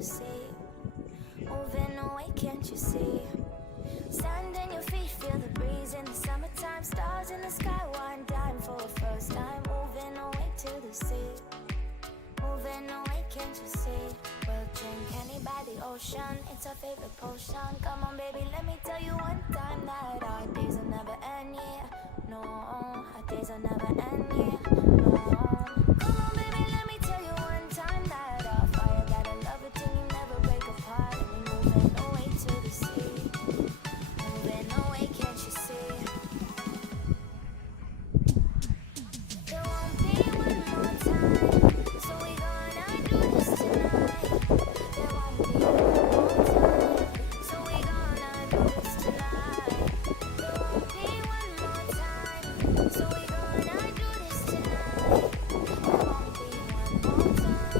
the sea. Moving away, can't you see? Sand in your feet, feel the breeze in the summertime. Stars in the sky, one dime for a first time. Moving away to the sea. Moving away, can't you see? We'll drink honey by the ocean, it's our favorite potion. Come on baby, let me tell you one time that our days will never end, yeah. No, our days will never end, yeah. No. Come on baby, let me tell you one time that our fire got a love it till you never break apart. And we're moving away to the sea. Moving away, can't you see? There won't be one more time, so we gonna do this tonight. There won't be one more time, so we gonna do this tonight. There won't be one more time, so we gonna do this tonight. There won't be one more time,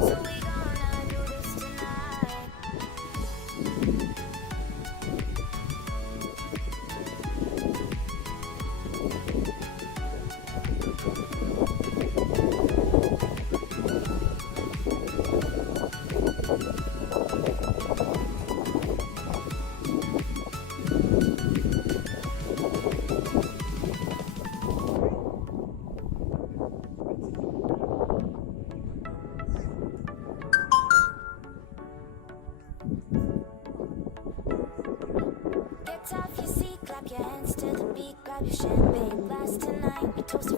so we gonna do this tonight. Get off your seat, clap your hands to the beat, grab your champagne glass tonight. We toast to